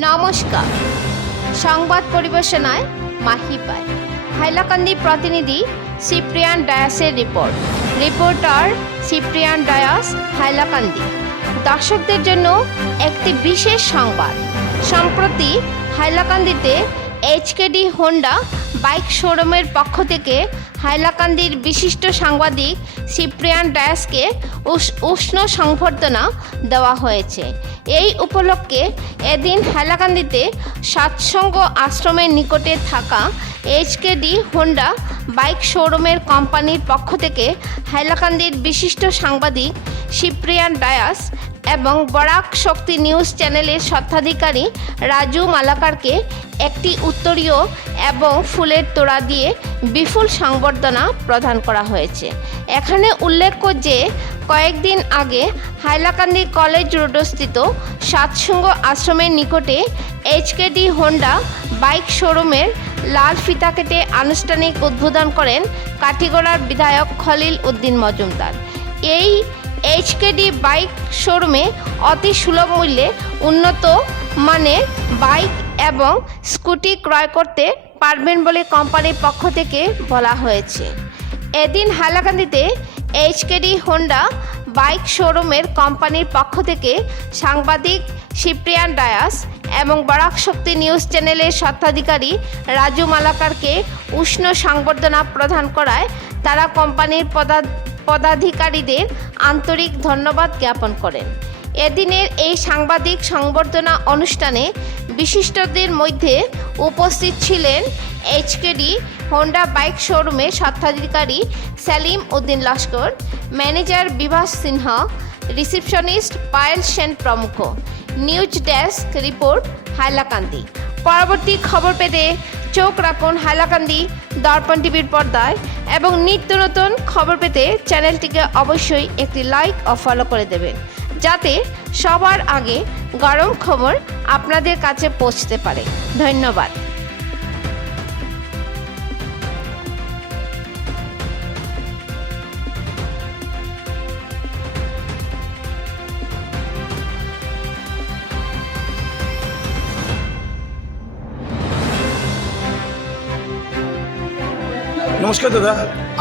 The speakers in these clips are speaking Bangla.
নমস্কার। সংবাদ পরিবেশনায় মাহি পাই। হাইলাকান্দি প্রতিনিধি সিপ্রিয়ান ডায়াসের রিপোর্টার সিপ্রিয়ান ডায়াস, হাইলাকান্দি। দর্শকদের জন্য একটি বিশেষ সংবাদ। সম্প্রতি হাইলাকান্দিতে এইচকেডি হোন্ডা বাইক শোরুমের পক্ষ থেকে হাইলাকান্দির বিশিষ্ট সাংবাদিক সিপ্রিয়ান ডায়াসকে উষ্ণ সংবর্ধনা দেওয়া হয়েছে। এই উপলক্ষে এদিন হাইলাকান্দিতে সৎসঙ্গ আশ্রমের নিকটে থাকা এইচকেডি হোন্ডা বাইক শোরুমের কোম্পানির পক্ষ থেকে হাইলাকান্দির বিশিষ্ট সাংবাদিক সিপ্রিয়ান ডায়াস এবং বরাক শক্তি নিউজ চ্যানেলের স্বত্বাধিকারী রাজু মালাকারকে একটি উত্তরীয় এবং ফুলের তোড়া দিয়ে বিপুল সংবর্ধনা প্রদান করা হয়েছে। এখানে উল্লেখ্য যে কয়েকদিন আগে হাইলাকান্দি কলেজ রোডস্থিত সৎসঙ্গ আশ্রমের নিকটে এইচকেডি হোন্ডা বাইক শোরুমের লাল ফিতা কেটে আনুষ্ঠানিক উদ্বোধন করেন কাঠিগড়ার বিধায়ক খলিল উদ্দিন মজুমদার। এই এইচকেডি বাইক শোরুমে অতি সুলভ মূল্যে উন্নত মানের বাইক এবং স্কুটি ক্রয় করতে পারবেন বলে কোম্পানির পক্ষ থেকে বলা হয়েছে। এদিন হাইলাকান্দিতে এইচকেডি হোন্ডা বাইক শোরুমের কোম্পানির পক্ষ থেকে সাংবাদিক সিপ্রিয়ান ডায়াস এবং বরাক শক্তি নিউজ চ্যানেলের স্বত্বাধিকারী রাজু মালাকারকে উষ্ণ সংবর্ধনা প্রদান করায় তারা কোম্পানির পদাধিকারীদের আন্তরিক ধন্যবাদ জ্ঞাপন করেন। এদিনের এই সাংবাদিক সংবর্ধনা অনুষ্ঠানে বিশিষ্টদের মধ্যে উপস্থিত ছিলেন এইচকেডি হোন্ডা বাইক শোরুমের স্বত্বাধিকারী সেলিম উদ্দিন লস্কর, ম্যানেজার বিভাস সিনহা, রিসেপশনিস্ট পায়েল সেন প্রমুখ। News desk report, Hailakandi. পরবর্তী খবর পেতে চোখ রাখুন হাইলাকান্দি দর্পণ টিভির পর্দায় এবং নিত্য নতুন খবর পেতে চ্যানেলটিকে অবশ্যই একটি লাইক ও ফলো করে দেবেন, যাতে সবার আগে গরম খবর আপনাদের কাছে পৌঁছতে পারে। ধন্যবাদ। নমস্কার দাদা,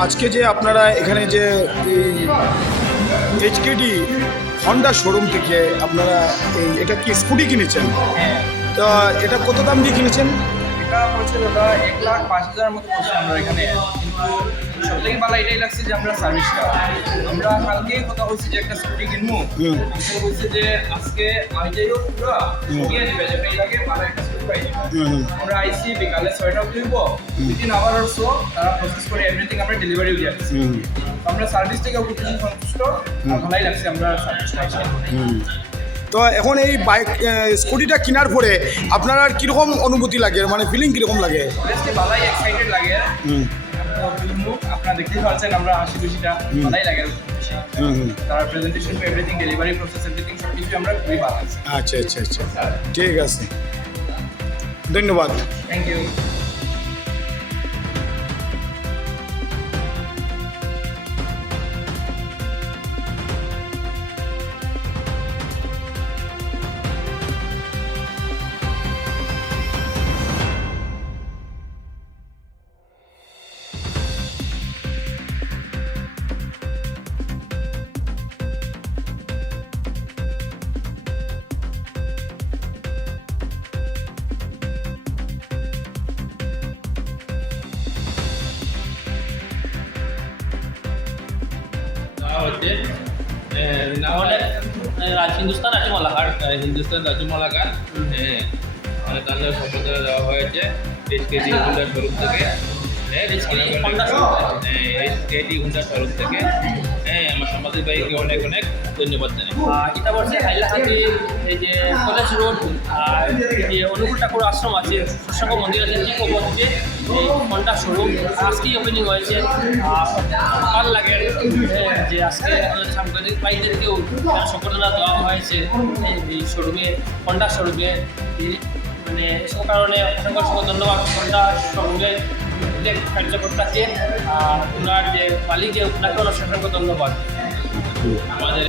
আজকে যে আপনারা এখানে যে এইচকেডি হন্ডা শোরুম থেকে আপনারা এটা কি স্কুটি কিনেছেন? হ্যাঁ, তো এটা কত দাম দিয়ে কিনেছেন? এটা পড়ছে দাদা 1,05,000 মতো পড়ছে আমরা এখানে। কিন্তু সবথেকে ভালো এটাই লাগছে যে আমরা সার্ভিসটা, আমরা কালকেই কথা হয়েছে যে একটা স্কুটি কিনবো। বলছে যে আজকে আমি যাই হোক পুরো দিয়ে দেবে যে এই লাগে ভালো একটা স্কুটি পাই যাবে। আমরা আইসি বিকালে 6টা কিনব, উইদিন আওয়ার অর সো তারা প্রসেস করে এভরিথিং আমরা ডেলিভারি দিয়ে দিচ্ছি। আমরা সার্ভিস থেকে খুব সন্তুষ্ট, ভালোই লাগছে আমরা সার্ভিসটা। তো এখন এই বাইক স্কুটিটা কেনার পরে আপনার আর কীরকম অনুভূতি লাগে, মানে ফিলিং কীরকম লাগে? ভালোই এক্সাইটেড লাগে। আপনারা দেখতেই পাচ্ছেন আমরা হাসি খুশিটা ভালোই লাগে। তার presentation everything, delivery process, everything সব কিছু আমরা খুবই ভালো আছি। আচ্ছা আচ্ছা আচ্ছা, ঠিক আছে, ধন্যবাদ। Thank you. হচ্ছে হিন্দুস্তান রাজু মালাকার, তাদের সম্প্রদায় দেওয়া হয়েছে এইচকেডি হুন্ডা শোরুম থেকে। এইচকেডি হুন্ডা শোরুম থেকে আমার সাংবাদিক ভাইকে অনেক অনেক ধন্যবাদ জানাই। এটা বলছে হাইলাকান্দি এই যে কলেজ রোড আর যে অনুকূল ঠাকুর আশ্রম আছে, সৎসঙ্গ মন্দির আছে, ঠিক উপস্থিতে এই হোন্ডা শোরুম আজকেই ওপেনিং হয়েছে। ভালো লাগে যে আজকে সাংবাদিক ভাইদেরকেও সম্বর্ধনা দেওয়া হয়েছে এই শোরুমে, হোন্ডা শোরুমে। মানে সব কারণে অসংখ্য ধন্যবাদ হোন্ডা শোরুমের যে কার্যকর্তাকে আর ওনার যে মালিক, ওনাকে অসংখ্য ধন্যবাদ। আমাদের